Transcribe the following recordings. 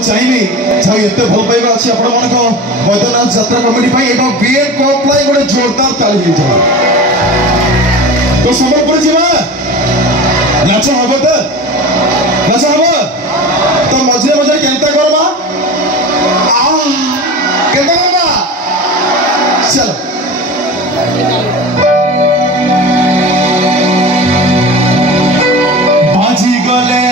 चाहिए चाहिए एत भल पाइबा अच्छी आपण मन को बैद्यनाथ यात्रा कमिटी पाई एटा बीएड कप लाई गोटे जोरदार ताली दे तो संबलपुर जीवा नाच हबो तो नाच हबो तो मझे मझे केनता करबा केनता करबा चलो बाजी गले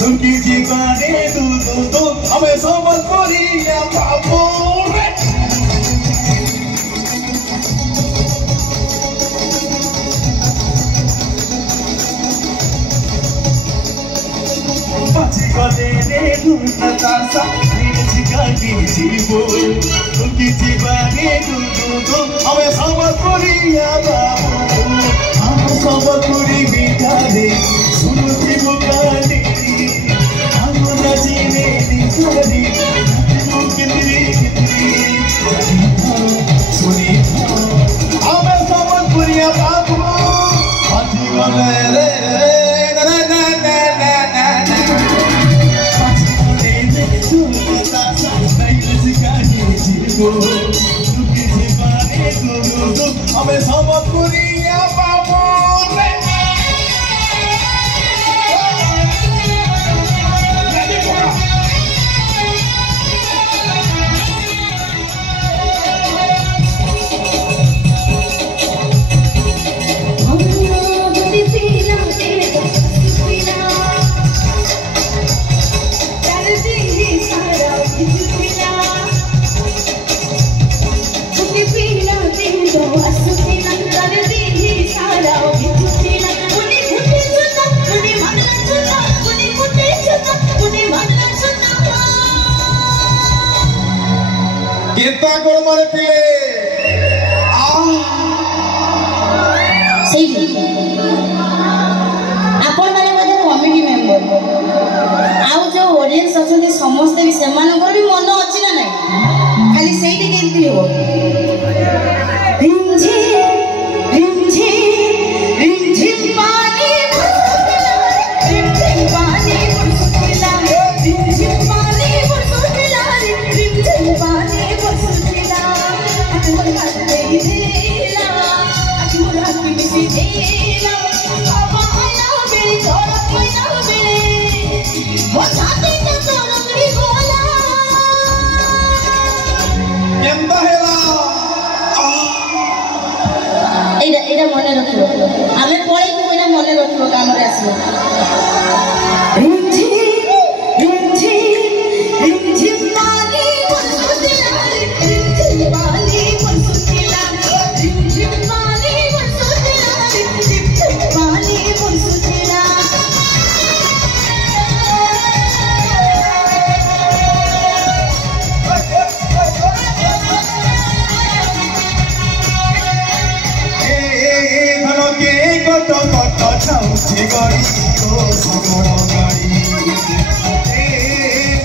तुमकी जीवाने तू हमें समझ पड़िया बाबू बाजी गले रे ढूंढता तुमकी जीवाने तू हमें समझ पड़िया बाबू हम सब पूरी बिठाने सुनती पुकारे हम नजीने निखारी कितनी सुनी हमें सब पूरी बाबू बाजी गले रे हमें समझ पुरिया बाबू केता कोण मारे पिले सेही आपण माने बदे कमिटी मेंबर आउ जो ऑडियंस अछते समस्त भी सेमानकर भी मन अछि ना नहीं खाली सेही केंती हो रिंझे रिंझे रिंझे पानी रिंझे पानी बरसुतिला रिंझे पानी बरसुतिला रिंझे पानी मने रखो आमे पळे को एना मने रखो काम रे आसी रिंझी रिंझी रिंझी पानी बरसुतिला रिंझी पानी बरसुतिला रिंझी पानी बरसुतिला रिंझी पानी बरसुतिला छाउछे गाड़ी तो सगरो गाड़ी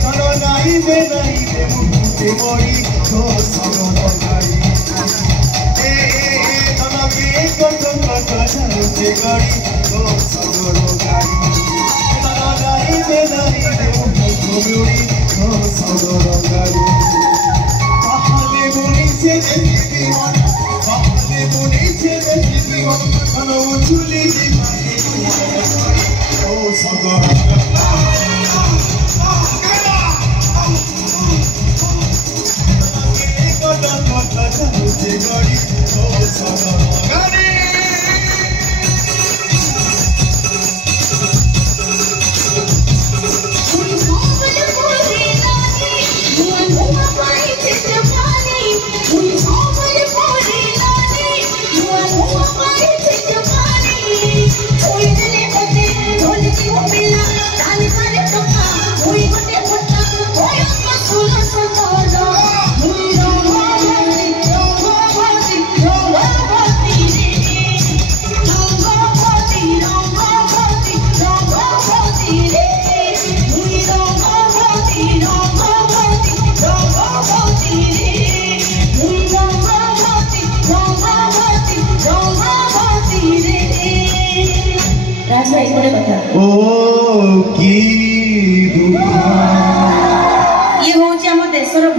धनो नाई दे मुझे मोड़ी तो सगरो गाड़ी धनो के छाउछे गाड़ी तो सगरो गाड़ी धनो नाई दे मुझे मोड़ी तो सगरो गाड़ी पहले बोली से चुली दीवानी ओ सगर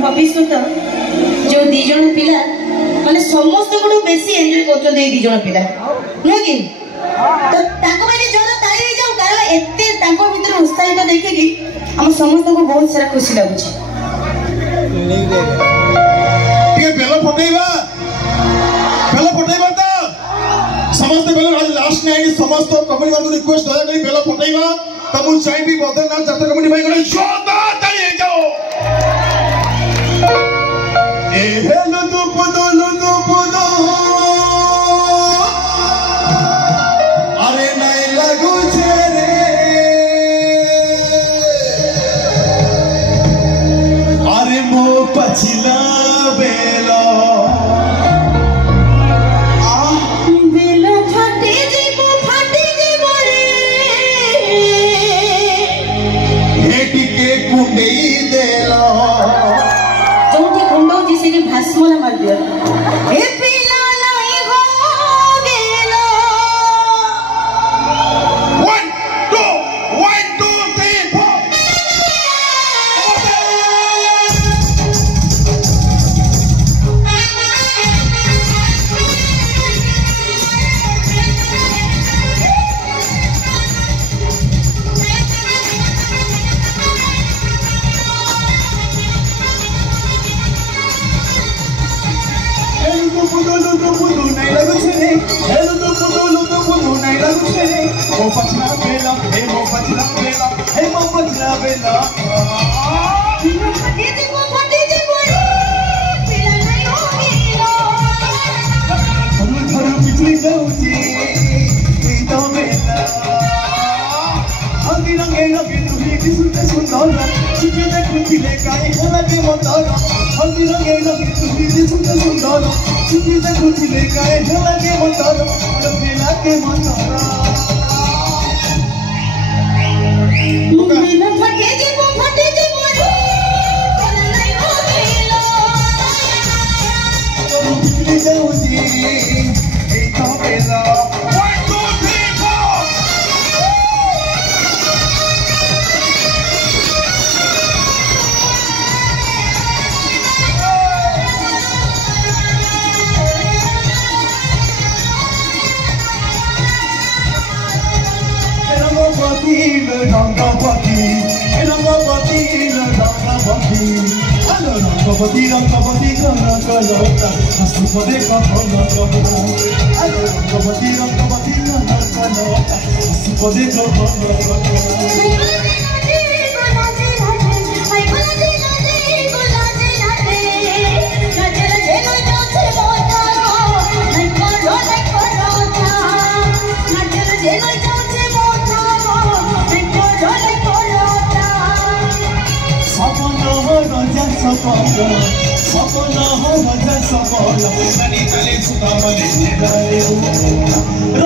भविष्य जो दीज पिला माने समस्त बेसी एंजॉय करछन दीज पिला नुह कि तो जोर ताली जाऊ कारण एते भीतर उत्साहित देखे कि हम समस्त को बहुत सारा खुशी लगुच बेल फटेबा तो समस्त बेल आज लास्ट नाइट समस्त कमेटी वाला रिक्वेस्ट दया करी बेल फटेबा त मु चाहि भी बदरनाथ यात्रा कमेटी भाई गले जोरदार ताली जाओ ए हेलो तो पदो अरे नहीं लागू रे अरे मो पछिला बेला भस्म मार दिया ए पिला नहीं हो गेलो 1 2 3 4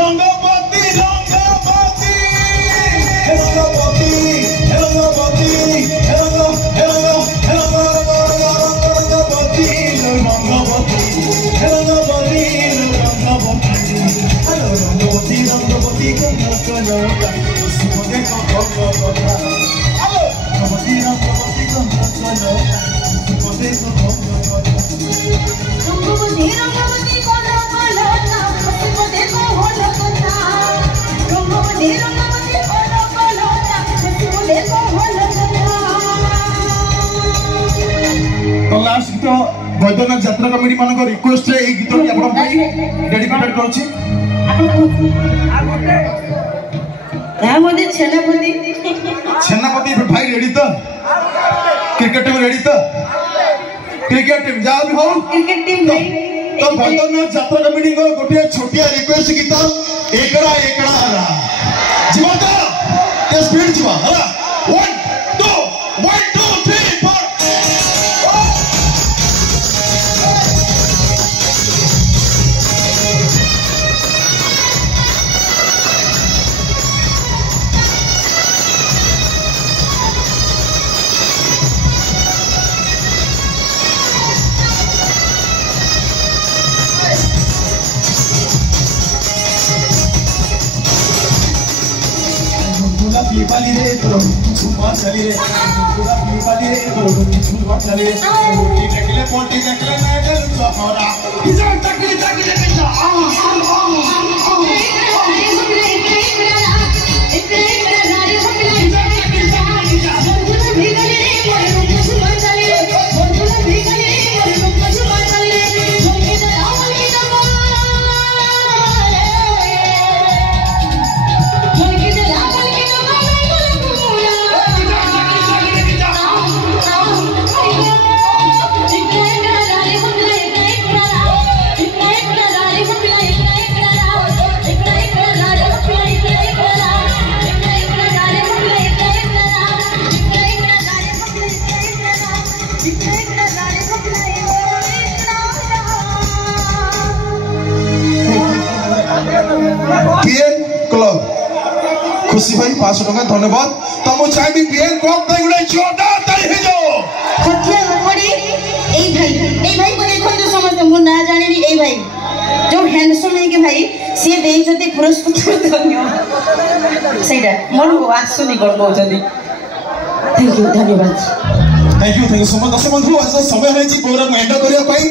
रंगवती कमिटी मान रिक्वेस्ट ए गीत डेडिकेटेड करूची छेनापति भाई रेडी तो क्रिकेट टीम रेडी तो क्रिकेट टीम जाओ भी हो क्रिकेट टीम भाई तो बदरनाथ यात्रा कमिटी को गोटे छोटिया रिक्वेस्ट गीत एकड़ा एकड़ा हला जीवा तो ये स्पीड जीवा हला 1 2 3 4 Pipali re to chuma chali re pura pipali re to chuma chali re roti dekle ponti dekle na del chora iza takli takli dekla PN club खुशी भाई 500 टका धन्यवाद तम चाहिए पीएन क्लब भाई गुडे जोरदार ताली हे जो खटिया पड़ी ए भाई को देखो तो समझ मु ना जाने ए भाई जो हैंडसम है के भाई से देई जति पुरस्कार धन्यवाद सेटा मोर आसुनी कोन कहउछदी थैंक यू धन्यवाद सो मच दर्शक बंधु आज समय है प्रोग्राम एंड करिया पाई